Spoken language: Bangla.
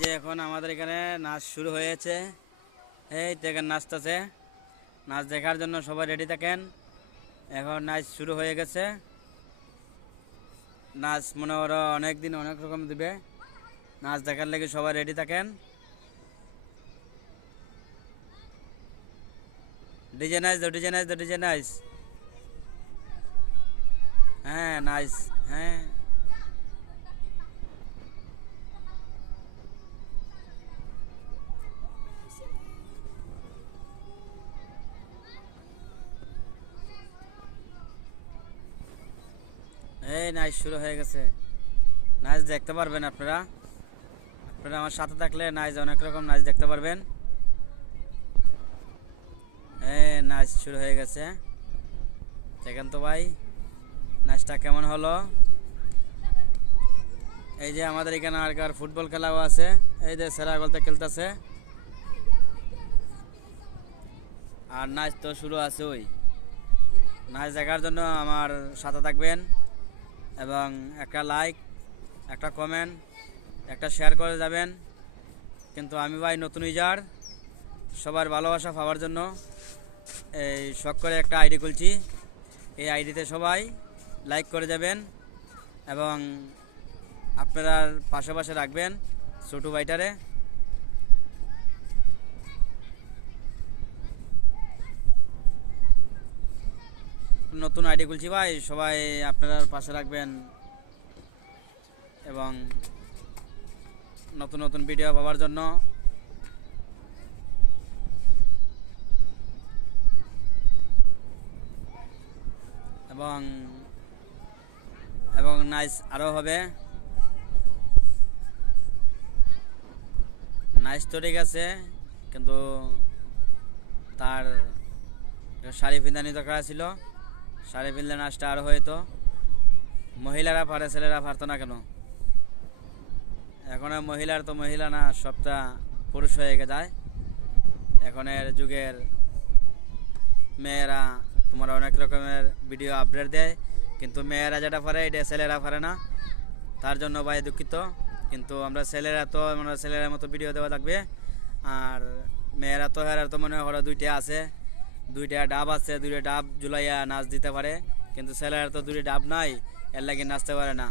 যে এখন আমাদের এখানে নাচ শুরু হয়েছে। এই দেখেন নাচতেছে, নাচ দেখার জন্য সবাই রেডি থাকেন। এখন নাচ শুরু হয়ে গেছে। নাচ মনে হয় অনেক দিন অনেক রকম দিবে। নাচ দেখার লেগে সবাই রেডি থাকেন। ডিজে নাইস দো, ডিজে নাইস দো, ডিজে নাইস। হ্যাঁ নাইস, হ্যাঁ এই নাচ শুরু হয়ে গেছে। নাচ দেখতে পারবেন আপনারা। আপনারা আমার সাথে থাকলে নাচ অনেক রকম নাচ দেখতে পারবেন। নাচ শুরু হয়ে গেছে, দেখেন তো ভাই নাচটা কেমন হলো। এই যে আমাদের এখানে আর ফুটবল খেলাও আছে। এই যে সেরা বলতে খেলতেছে, আর নাচ তো শুরু আছে। ওই নাচ দেখার জন্য আমার সাথে থাকবেন এবং একটা লাইক, একটা কমেন্ট, একটা শেয়ার করে যাবেন। কিন্তু আমি ভাই নতুন ইউজার, সবার ভালোবাসা পাওয়ার জন্য এই শখ করে একটা আইডি খুলছি। এই আইডিতে সবাই লাইক করে যাবেন এবং আপনারা পাশে পাশে রাখবেন ছোটো ভাইটারে। নতুন আইডি খুলছি ভাই, সবাই আপনারা পাশে রাখবেন এবং নতুন নতুন ভিডিও পাওয়ার জন্য। এবং এবং নাইস আরও হবে। নাইস তো ঠিক আছে, কিন্তু তার শাড়ি পিন্ধানি দরকার ছিল। শাড়ি পিনলে নাচটা আরও হয়তো। মহিলারা পারে, ছেলেরা পারতো না কেন? এখন মহিলার তো মহিলা না, সবটা পুরুষ হয়ে যায়। এখনের যুগের মেয়েরা তোমার অনেক রকমের ভিডিও আপডেট দেয়, কিন্তু মেয়েরা যেটা পারে এটা ছেলেরা পারে না। তার জন্য ভাই দুঃখিত। কিন্তু আমরা ছেলেরা তো আমরা ছেলের মতো ভিডিও দেওয়া থাকবে। আর মেয়েরা তো হেরার তো মনে হয় দুইটা আছে, দুইটা ডাব আছে, দুইটা ডাব ঝুলাইয়া নাচ দিতে পারে। কিন্তু ছেলেরা তো দুইটা ডাব নাই, এর লাগে নাচতে পারে না।